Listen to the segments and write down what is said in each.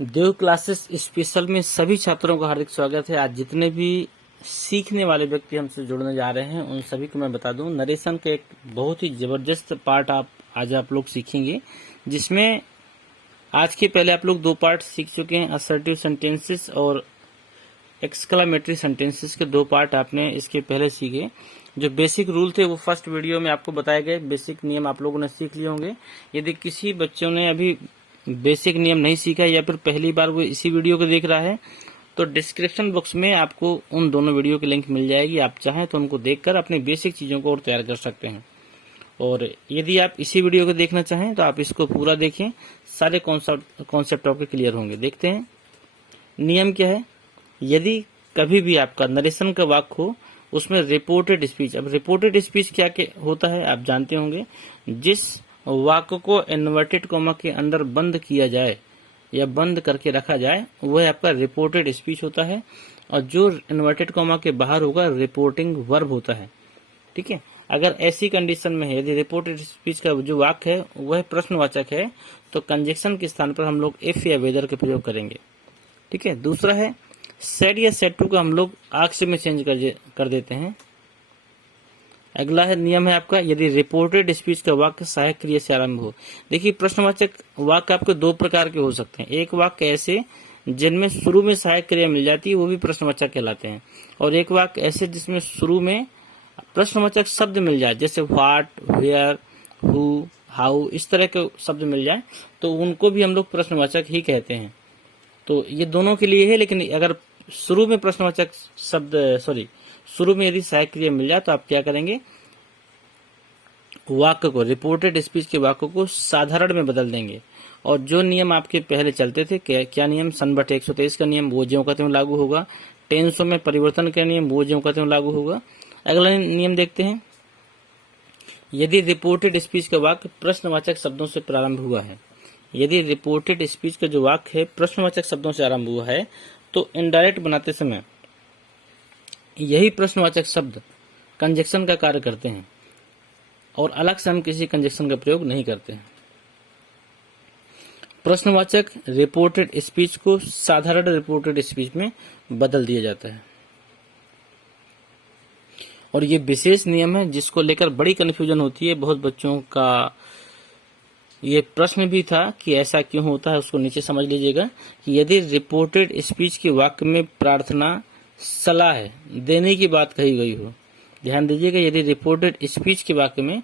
देव classes special में सभी छात्रों का हार्दिक स्वागत है। आज जितने भी सीखने वाले व्यक्ति हमसे जुड़ने जा रहे हैं उन सभी को मैं बता दूं, नरेशन का एक बहुत ही जबरदस्त पार्ट आज आप लोग सीखेंगे, जिसमें आज के पहले आप लोग 2 पार्ट सीख चुके हैं। असर्टिव सेंटेंसेस और एक्सक्लामेटरी सेंटेंसेस के 2 पार्ट आपने इसके पहले सीखे। जो बेसिक रूल थे वो फर्स्ट वीडियो में आपको बताए गए, बेसिक नियम आप लोगों ने सीख लिए होंगे। यदि किसी बच्चों ने अभी बेसिक नियम नहीं सीखा या फिर पहली बार वो इसी वीडियो को देख रहा है, तो डिस्क्रिप्शन बॉक्स में आपको उन दोनों वीडियो की लिंक मिल जाएगी। आप चाहें तो उनको देखकर अपनी बेसिक चीज़ों को और तैयार कर सकते हैं। और यदि आप इसी वीडियो को देखना चाहें तो आप इसको पूरा देखें, सारे कॉन्सेप्ट आपके क्लियर होंगे। देखते हैं नियम क्या है। यदि कभी भी आपका नरेशन का वाक्य हो उसमें रिपोर्टेड स्पीच, अब रिपोर्टेड स्पीच क्या होता है आप जानते होंगे। जिस वाक्य को इन्वर्टेड कॉमा के अंदर बंद किया जाए या बंद करके रखा जाए वह आपका रिपोर्टेड स्पीच होता है, और जो इन्वर्टेड कॉमा के बाहर होगा रिपोर्टिंग वर्ब होता है। ठीक है, अगर ऐसी कंडीशन में है, यदि रिपोर्टेड स्पीच का जो वाक्य है वह प्रश्नवाचक है तो कंजक्शन के स्थान पर हम लोग इफ या वेदर का प्रयोग करेंगे। ठीक है, दूसरा है सेड या सेड टू का हम लोग आक्ष में चेंज कर देते हैं। अगला है नियम है आपका, यदि रिपोर्टेड स्पीच का वाक्य सहायक क्रिया से आरंभ हो। देखिए, प्रश्नवाचक वाक्य आपके 2 प्रकार के हो सकते हैं। एक वाक्य ऐसे जिनमें शुरू में सहायक क्रिया मिल जाती है, वो भी प्रश्नवाचक कहलाते हैं। और एक वाक्य ऐसे जिसमें शुरू में प्रश्नवाचक शब्द मिल जाए, जैसे व्हाट, वेयर, हु, हाउ, इस तरह के शब्द मिल जाए तो उनको भी हम लोग प्रश्नवाचक ही कहते हैं। तो ये दोनों के लिए है, लेकिन अगर शुरू में प्रश्नवाचक शब्द शुरू में यदि सहायक क्रिया मिल जाए तो आप क्या करेंगे, वाक्य को, रिपोर्टेड स्पीच के वाक्य को साधारण में बदल देंगे। और जो नियम आपके पहले चलते थे, क्या नियम, सन/बटे 123 का नियम वो ज्यों का त्यों लागू होगा। टेंसों में परिवर्तन का नियम वो ज्यों का त्यों लागू होगा। अगला नियम देखते हैं, यदि रिपोर्टेड स्पीच का वाक्य प्रश्नवाचक शब्दों से प्रारंभ हुआ है, यदि रिपोर्टेड स्पीच का जो वाक्य है प्रश्नवाचक शब्दों से आरंभ हुआ है तो इनडायरेक्ट बनाते समय यही प्रश्नवाचक शब्द कंजक्शन का कार्य करते हैं और अलग से हम किसी कंजक्शन का प्रयोग नहीं करते हैं। प्रश्नवाचक रिपोर्टेड स्पीच को साधारण रिपोर्टेड स्पीच में बदल दिया जाता है। और ये विशेष नियम है जिसको लेकर बड़ी कंफ्यूजन होती है। बहुत बच्चों का ये प्रश्न भी था कि ऐसा क्यों होता है, उसको नीचे समझ लीजिएगा कि यदि रिपोर्टेड स्पीच के वाक्य में प्रार्थना, सलाह देने की बात कही गई हो, ध्यान दीजिएगा, यदि रिपोर्टेड स्पीच के वाक्य में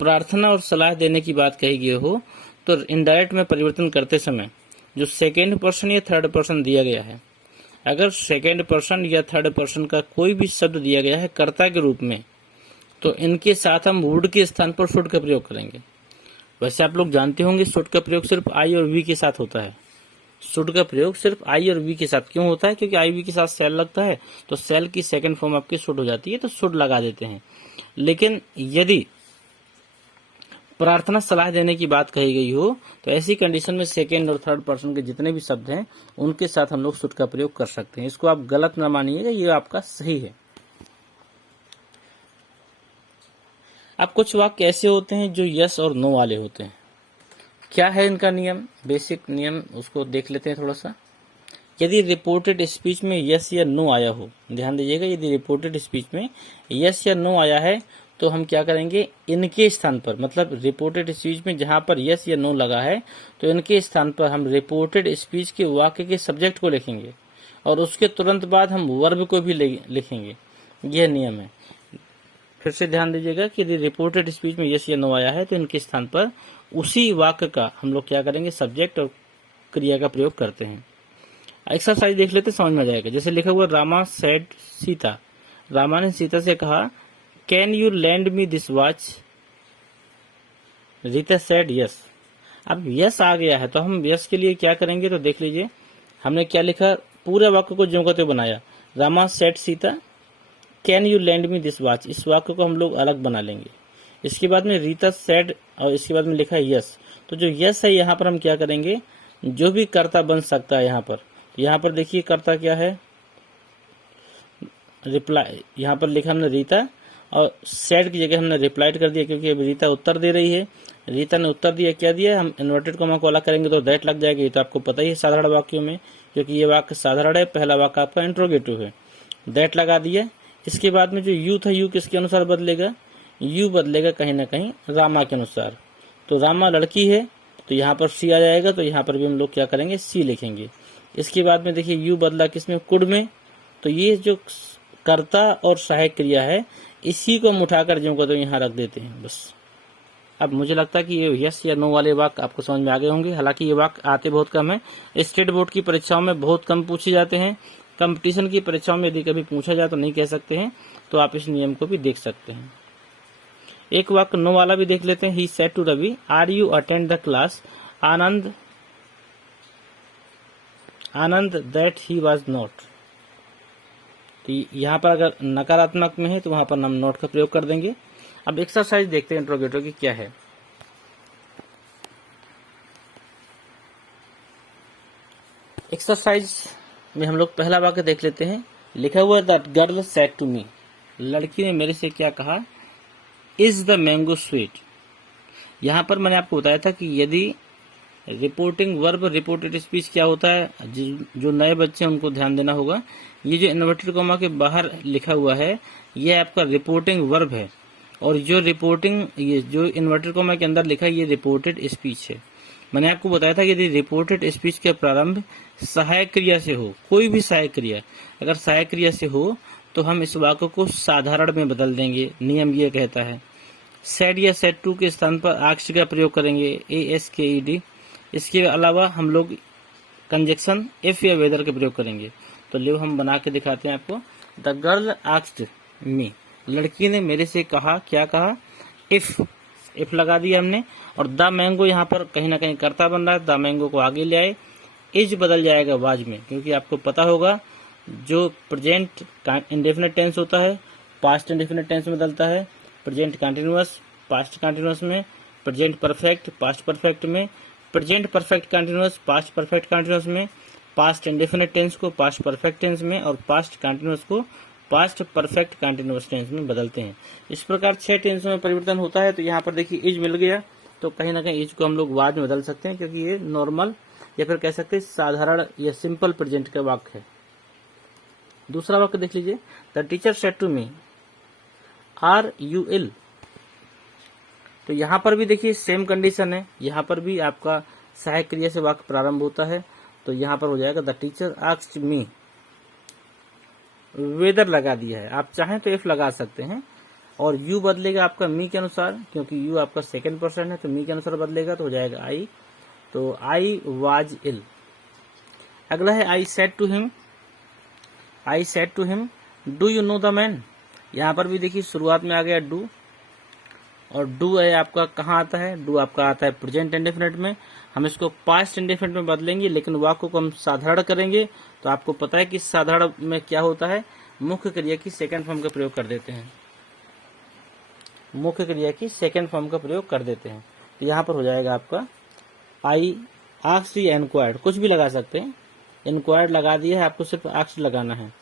प्रार्थना और सलाह देने की बात कही गई हो तो इनडायरेक्ट में परिवर्तन करते समय जो सेकेंड पर्सन या थर्ड पर्सन दिया गया है, अगर सेकेंड पर्सन या थर्ड पर्सन का कोई भी शब्द दिया गया है कर्ता के रूप में, तो इनके साथ हम वुड के स्थान पर शुड का प्रयोग करेंगे। वैसे आप लोग जानते होंगे शुड का प्रयोग सिर्फ आई और वी के साथ होता है। शुड का प्रयोग सिर्फ आई और वी के साथ क्यों होता है? क्योंकि आई वी के साथ सेल लगता है तो सेल की सेकंड फॉर्म आपकी शुड हो जाती है, तो शुड लगा देते हैं। लेकिन यदि प्रार्थना, सलाह देने की बात कही गई हो तो ऐसी कंडीशन में सेकेंड और थर्ड पर्सन के जितने भी शब्द हैं उनके साथ हम लोग शुड का प्रयोग कर सकते हैं। इसको आप गलत न मानिएगा, ये आपका सही है। अब कुछ वाक्य ऐसे होते हैं जो यस और नो वाले होते हैं। क्या है इनका नियम, बेसिक नियम, उसको देख लेते हैं थोड़ा सा। यदि रिपोर्टेड स्पीच में यस या नो आया हो, ध्यान दीजिएगा, यदि रिपोर्टेड स्पीच में यस या नो आया है तो हम क्या करेंगे, इनके स्थान पर, मतलब रिपोर्टेड स्पीच में जहां पर यस या नो लगा है तो इनके स्थान पर हम रिपोर्टेड स्पीच के वाक्य के सब्जेक्ट को लिखेंगे और उसके तुरंत बाद हम वर्ब को भी लिखेंगे। यह नियम है। फिर से ध्यान दीजिएगा कि यदि रिपोर्टेड स्पीच में यस या नो आया है तो इनके स्थान पर उसी वाक्य का हम लोग क्या करेंगे, सब्जेक्ट और क्रिया का प्रयोग करते हैं। एक्सरसाइज देख लेते, समझ में आ जाएगा। जैसे लिखा हुआ, रामा सेड सीता, रामा ने सीता से कहा can you land me this watch, Rita said yes. अब यस आ गया है तो हम यस के लिए क्या करेंगे, तो देख लीजिए हमने क्या लिखा, पूरे वाक्य को ज्यों का त्यों बनाया। Rama said Sita can you land me this watch, इस वाक्य को हम लोग अलग बना लेंगे। इसके बाद में रीता सेड और इसके बाद में लिखा है यस। तो जो यस है यहाँ पर हम क्या करेंगे, जो भी कर्ता बन सकता है यहाँ पर देखिए कर्ता क्या है, रिप्लाई, यहाँ पर लिखा हमने रीता और सेड की जगह हमने रिप्लाइड कर दिया क्योंकि अब रीता उत्तर दे रही है रीता ने उत्तर दिया, क्या दिया, हम इन्वर्टेड कॉमा को अलग करेंगे तो दैट लग जाएगी। ये तो आपको पता ही है साधारण वाक्यों में, क्योंकि ये वाक्य साधारण है, पहला वाक्य आपका इंट्रोगेटिव है, दैट लगा दिया। इसके बाद में जो यू था, यू किसके अनुसार बदलेगा, यू बदलेगा कहीं ना कहीं रामा के अनुसार। तो रामा लड़की है तो यहाँ पर सी आ जाएगा, तो यहाँ पर भी हम लोग क्या करेंगे, सी लिखेंगे। इसके बाद में देखिए यू बदला किसमें, कुड में। तो ये जो कर्ता और सहायक क्रिया है, इसी को हम उठाकर जो को तो यहाँ रख देते हैं बस। अब मुझे लगता है कि ये यस या नो वाले वाक्य आपको समझ में आ गए होंगे। हालांकि ये वाक्य आते बहुत कम है, स्टेट बोर्ड की परीक्षाओं में बहुत कम पूछे जाते हैं। कंपटीशन की परीक्षाओं में यदि कभी पूछा जाए तो नहीं कह सकते हैं, तो आप इस नियम को भी देख सकते हैं। एक वाक्य नो वाला भी देख लेते हैं। He said to Ravi, are you attend the class, Anand that he was not. तो यहाँ पर अगर नकारात्मक में है तो वहां पर हम नॉट का प्रयोग कर देंगे। अब एक्सरसाइज देखते हैं इंट्रोगेटिव की क्या है। एक्सरसाइज में हम लोग पहला वाक्य देख लेते हैं। लिखा हुआ that girl said to me, लड़की ने मेरे से क्या कहा, इज द मैंगो स्वीट। यहाँ पर मैंने आपको बताया था कि यदि रिपोर्टिंग वर्ब रिपोर्टेड स्पीच क्या होता है, जो नए बच्चे हैं उनको ध्यान देना होगा। ये जो इन्वर्टेड कॉमा के बाहर लिखा हुआ है, ये आपका रिपोर्टिंग वर्ब है, और जो रिपोर्टिंग, ये जो इन्वर्टेड कॉमा के अंदर लिखा है, ये रिपोर्टेड स्पीच है। मैंने आपको बताया था कि यदि रिपोर्टेड स्पीच का प्रारंभ सहायक क्रिया से हो, कोई भी सहायक क्रिया अगर सहायक क्रिया से हो, तो हम इस वाक्य को साधारण में बदल देंगे। नियम ये कहता है। सेड या सेड टू के स्थान पर आक्ष का प्रयोग करेंगे, ASKED। इसके अलावा हम लोग कंजक्शन इफ या वेदर का प्रयोग करेंगे। तो लो हम बना के दिखाते हैं आपको। द गर्ल आस्क्ड मी, लड़की ने मेरे से कहा, क्या कहा, इफ लगा दिया हमने। और द मैंगो यहाँ पर कहीं ना कहीं कर्ता बन रहा है, द मैंगो को आगे ले आए, इज बदल जाएगा वाज में, क्योंकि आपको पता होगा जो प्रेजेंट इंडेफिनिट टेंस होता है पास्ट इंडेफिनिट टेंस में बदलता है, प्रेजेंट कंटिन्यूअस पास्ट कंटिन्यूअस में, प्रेजेंट परफेक्ट पास्ट परफेक्ट में, present perfect continuous past perfect continuous में, पास्ट इंडेफिनिट टेंस को पास्ट परफेक्ट टेंस में, और पास्ट कंटिन्यूअस को पास्ट परफेक्ट कंटिन्यूअस टेंस में बदलते हैं। इस प्रकार 6 टेंस में परिवर्तन होता है। तो यहाँ पर देखिए इज मिल गया, तो कहीं ना कहीं इज को हम लोग वाज में बदल सकते हैं, क्योंकि ये नॉर्मल या फिर कह सकते हैं साधारण या सिंपल प्रेजेंट का वाक्य है। दूसरा वाक्य देख लीजिए। The teacher said to me, are you ill. तो यहाँ पर भी देखिए सेम कंडीशन है, यहाँ पर भी आपका सहायक क्रिया से वाक्य प्रारंभ होता है। तो यहाँ पर हो जाएगा the teacher asked me, whether लगा दिया है, आप चाहें तो इफ लगा सकते हैं, और यू बदलेगा आपका मी के अनुसार, क्योंकि यू आपका सेकंड पर्सन है, तो मी के अनुसार बदलेगा, तो हो जाएगा आई। तो आई वाज इल। अगला है I said to him, I said to him do you know the man. यहाँ पर भी देखिए शुरुआत में आ गया डू, और डू है आपका कहाँ आता है, डू आपका आता है प्रेजेंट इंडेफिनिट में। हम इसको पास्ट इंडेफिनिट में बदलेंगे, लेकिन वाक्य को हम साधारण करेंगे। तो आपको पता है कि साधारण में क्या होता है, मुख्य क्रिया की सेकंड फॉर्म का प्रयोग कर देते हैं, मुख्य क्रिया की सेकंड फॉर्म का प्रयोग कर देते हैं। तो यहाँ पर हो जाएगा आपका आई आस्क्ड या एनक्वायर्ड, कुछ भी लगा सकते हैं। एनक्वायर्ड लगा दिया है, आपको सिर्फ आस्क्ड लगाना है।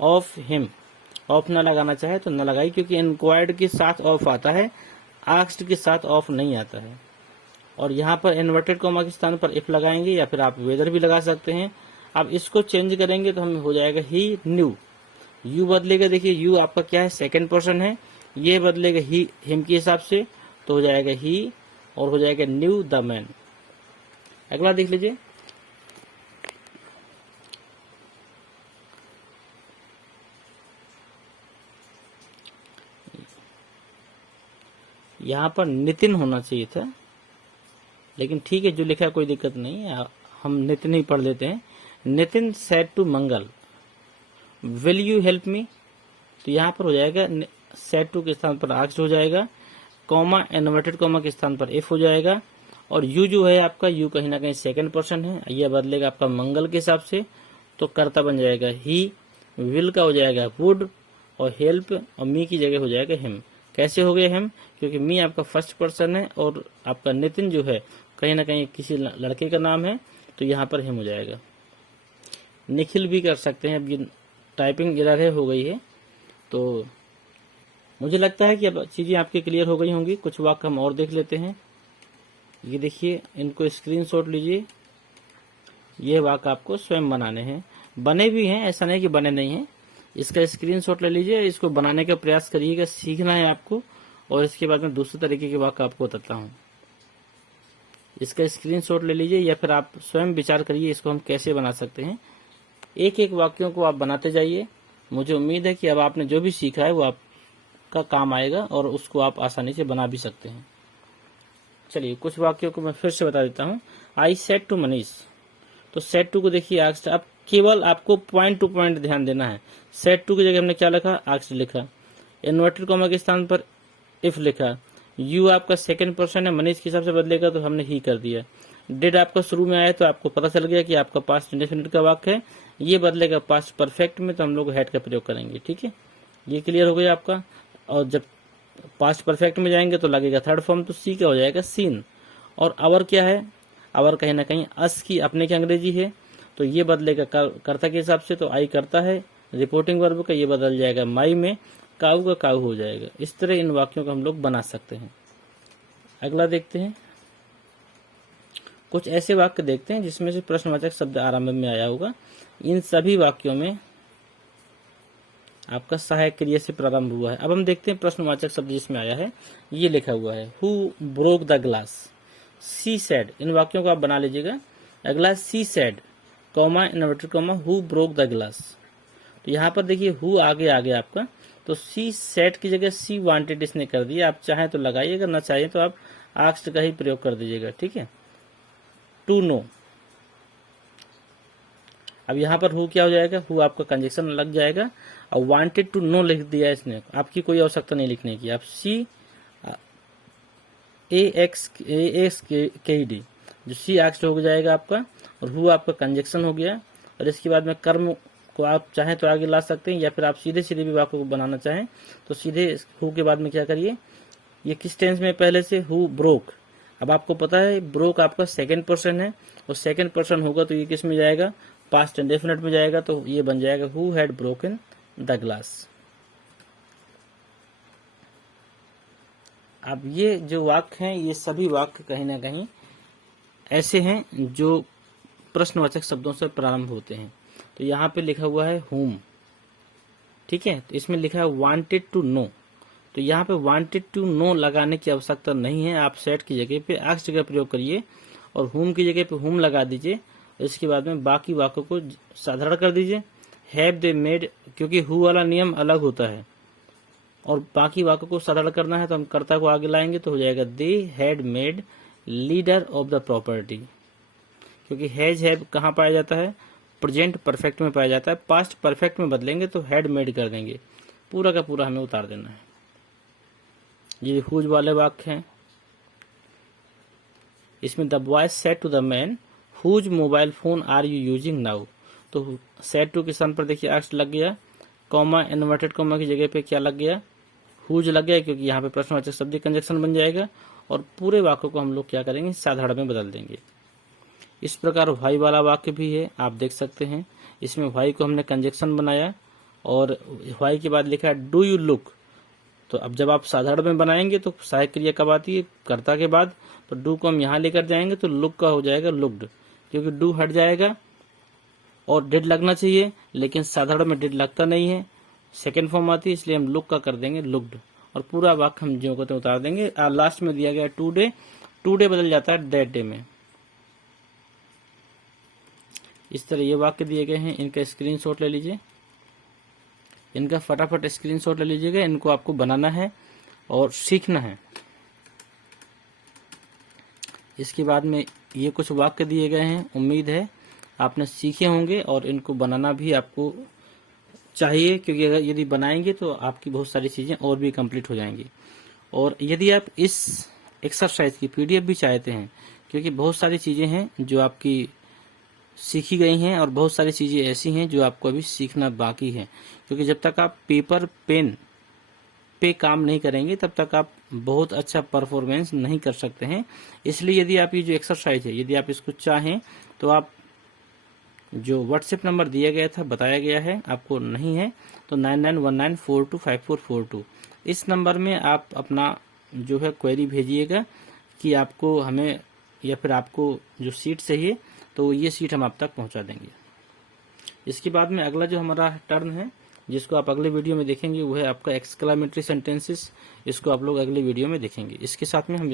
ऑफ हिम, ऑफ ना लगाना चाहे तो न लगाई, क्योंकि एनक्वायर्ड के साथ ऑफ आता है, आस्क्ड के साथ ऑफ नहीं आता है। और यहाँ पर इन्वर्टेड कॉमा के स्थान पर इफ लगाएंगे, या फिर आप वेदर भी लगा सकते हैं। अब इसको चेंज करेंगे तो हमें हो जाएगा ही न्यू, यू बदलेगा। देखिए यू आपका क्या है, सेकंड पर्सन है, ये बदलेगा ही हिम के हिसाब से, तो हो जाएगा ही, और हो जाएगा न्यू द मैन। अगला देख लीजिए। यहाँ पर नितिन होना चाहिए था, लेकिन ठीक है जो लिखा है कोई दिक्कत नहीं है, हम नितिन ही पढ़ लेते हैं। Nitin said to Mangal will you help me. तो यहाँ पर हो जाएगा सेड टू के स्थान पर आस्क्ड हो जाएगा, कॉमा इन्वर्टेड कॉमा के स्थान पर इफ हो जाएगा, और यू जो है आपका, यू कहीं ना कहीं सेकंड पर्सन है, यह बदलेगा आपका मंगल के हिसाब से, तो कर्ता बन जाएगा ही, विल का हो जाएगा वुड, और हेल्प और मी की जगह हो जाएगा हिम। कैसे हो गए हिम, क्योंकि मी आपका फर्स्ट पर्सन है, और आपका नितिन जो है कहीं ना कहीं किसी लड़के का नाम है, तो यहाँ पर हिम हो जाएगा। निखिल भी कर सकते हैं, अब ये टाइपिंग एरर है, हो गई है। तो मुझे लगता है कि अब चीजें आपकी क्लियर हो गई होंगी। कुछ वाक्य हम और देख लेते हैं। ये देखिए, इनको स्क्रीनशॉट लीजिए। ये वाक्य आपको स्वयं बनाने हैं, बने भी हैं, ऐसा नहीं कि बने नहीं हैं। इसका स्क्रीनशॉट ले लीजिए, इसको बनाने का प्रयास करिएगा, सीखना है आपको। और इसके बाद में दूसरे तरीके के वाक्य आपको बताता हूँ। इसका स्क्रीनशॉट ले लीजिए या फिर आप स्वयं विचार करिए इसको हम कैसे बना सकते हैं। एक एक वाक्यों को आप बनाते जाइए। मुझे उम्मीद है कि अब आपने जो भी सीखा है वो आपका काम आएगा और उसको आप आसानी से बना भी सकते हैं। चलिए, कुछ वाक्यों को मैं फिर से बता देता हूँ। आई सेड टू मनीष, तो सेड टू को देखिए आस्क्ड। अब केवल आपको पॉइंट टू पॉइंट ध्यान देना है। सेड टू की जगह हमने क्या लिखा, आस्क्ड लिखा। इन्वर्टेड कॉमा के स्थान पर इफ लिखा। यू आपका सेकंड पर्सन है, मनीष के हिसाब से बदलेगा तो हमने ही कर दिया। डिड आपका शुरू में आया तो आपको पता चल गया कि आपका पास्ट इंडेफिनिट का वाक्य है, ये बदलेगा पास्ट परफेक्ट में, तो हम लोग हैड का प्रयोग करेंगे। ठीक है, ये क्लियर हो गया आपका। और जब पास्ट परफेक्ट में जाएंगे तो लगेगा थर्ड फॉर्म, तो सी का हो जाएगा सीन। और आवर क्या है, आवर कहीं ना कहीं अस की अपने की अंग्रेजी है, तो ये बदलेगा कर्ता के हिसाब से, तो आई करता है। रिपोर्टिंग वर्ब का ये बदल जाएगा माई में, काऊ का काऊ हो जाएगा। इस तरह इन वाक्यों को हम लोग बना सकते हैं। अगला देखते हैं, कुछ ऐसे वाक्य देखते हैं जिसमें से प्रश्नवाचक शब्द आरंभ में आया होगा। इन सभी वाक्यों में आपका सहायक क्रिया से प्रारंभ हुआ है। अब हम देखते हैं प्रश्नवाचक शब्द जिसमें आया है, ये लिखा हुआ है who broke the glass, she said. इन वाक्यों को आप बना लीजिएगा। अगला she said comma inverted comma who broke the glass, तो यहाँ पर देखिए हु आगे आपका, तो सी सेट की जगह सी वांटेड इसने कर दिया। आप चाहें तो लगाइएगा, ना चाहें तो आप आस्क्ड का ही प्रयोग कर दीजिएगा। ठीक है, टू नो। अब यहाँ पर हु क्या हो जाएगा, हु आपका कंजक्शन लग जाएगा। और वांटेड टू नो लिख दिया इसने, आपकी कोई आवश्यकता नहीं लिखने की। आप सी ए एक्स के डी, जो सी आस्क्ड हो जाएगा आपका, और हु आपका कंजक्शन हो गया। और इसके बाद में कर्म को आप चाहें तो आगे ला सकते हैं, या फिर आप सीधे सीधे भी वाक्य को बनाना चाहें तो सीधे हु के बाद में क्या करिए, ये किस टेंस में पहले से, हु ब्रोक। अब आपको पता है ब्रोक आपका सेकंड पर्सन है, और सेकंड पर्सन होगा तो ये किस में जाएगा, पास्ट इंडेफिनिट में जाएगा, तो ये बन जाएगा who had broken the glass. अब ये जो वाक्य हैं, ये सभी वाक्य कहीं ना कहीं ऐसे हैं जो प्रश्नवाचक शब्दों से प्रारंभ होते हैं। तो यहाँ पे लिखा हुआ है होम, ठीक है, तो इसमें लिखा है वांटेड टू नो, तो यहाँ पे वांटेड टू नो लगाने की आवश्यकता नहीं है। आप सेट की जगह पे आस्क्ड का प्रयोग करिए और होम की जगह पे होम लगा दीजिए। इसके बाद में बाकी वाक्यों को साधारण कर दीजिए। हैव दे मेड, क्योंकि हु वाला नियम अलग होता है और बाकी वाक्यों को साधारण करना है, तो हम कर्ता को आगे लाएंगे तो हो जाएगा they had made leader of the property. क्योंकि हैज हैव कहाँ पाया जाता है, प्रेजेंट परफेक्ट में पाया जाता है। पास्ट परफेक्ट में बदलेंगे तो हैड मेड कर देंगे, पूरा का पूरा हमें उतार देना है। ये हुज वाले वाक्य हैं। इसमें the boy said to the man whose mobile phone are you using now, तो सेड टू के स्थान पर देखिए आस्क्ड लग गया, कॉमा इन्वर्टेड कॉमा की जगह पे क्या लग गया, हुज लग गया, क्योंकि यहाँ पे प्रश्नवाचक शब्द कंजक्शन बन जाएगा। और पूरे वाक्य को हम लोग क्या करेंगे, साधारण में बदल देंगे। इस प्रकार वाई वाला वाक्य भी है, आप देख सकते हैं। इसमें वाई को हमने कंजक्शन बनाया और वाई के बाद लिखा है डू यू लुक, तो अब जब आप साधारण में बनाएंगे तो सहायक क्रिया कब आती है, कर्ता के बाद, तो डू को हम यहाँ लेकर जाएंगे तो लुक का हो जाएगा लुक्ड, क्योंकि डू हट जाएगा और डिड लगना चाहिए, लेकिन साधारण में डिड लगता नहीं है, सेकेंड फॉर्म आती है, इसलिए हम लुक का कर देंगे लुक्ड। और पूरा वाक्य हम ज्यों को उतार देंगे। लास्ट में दिया गया टू डे बदल जाता है दैट डे में। इस तरह ये वाक्य दिए गए हैं, इनका स्क्रीनशॉट ले लीजिए, इनका फटाफट स्क्रीनशॉट ले लीजिएगा। इनको आपको बनाना है और सीखना है। इसके बाद में ये कुछ वाक्य दिए गए हैं, उम्मीद है आपने सीखे होंगे और इनको बनाना भी आपको चाहिए, क्योंकि अगर यदि बनाएंगे तो आपकी बहुत सारी चीज़ें और भी कंप्लीट हो जाएंगी। और यदि आप इस एक्सरसाइज की पीडीएफ भी चाहते हैं, क्योंकि बहुत सारी चीज़ें हैं जो आपकी सीखी गई हैं और बहुत सारी चीज़ें ऐसी हैं जो आपको अभी सीखना बाकी है, क्योंकि जब तक आप पेपर पेन पे काम नहीं करेंगे तब तक आप बहुत अच्छा परफॉर्मेंस नहीं कर सकते हैं। इसलिए यदि आप ये जो एक्सरसाइज है, यदि आप इसको चाहें तो आप जो व्हाट्सएप नंबर दिया गया था, बताया गया है, आपको नहीं है तो 9919425442 इस नंबर में आप अपना जो है क्वेरी भेजिएगा कि आपको हमें या फिर आपको जो सीट चाहिए तो ये सीट हम आप तक पहुंचा देंगे। इसके बाद में अगला जो हमारा टर्न है जिसको आप अगले वीडियो में देखेंगे वो है आपका एक्सक्लेमेटरी सेंटेंसेस। इसको आप लोग अगले वीडियो में देखेंगे। इसके साथ में हम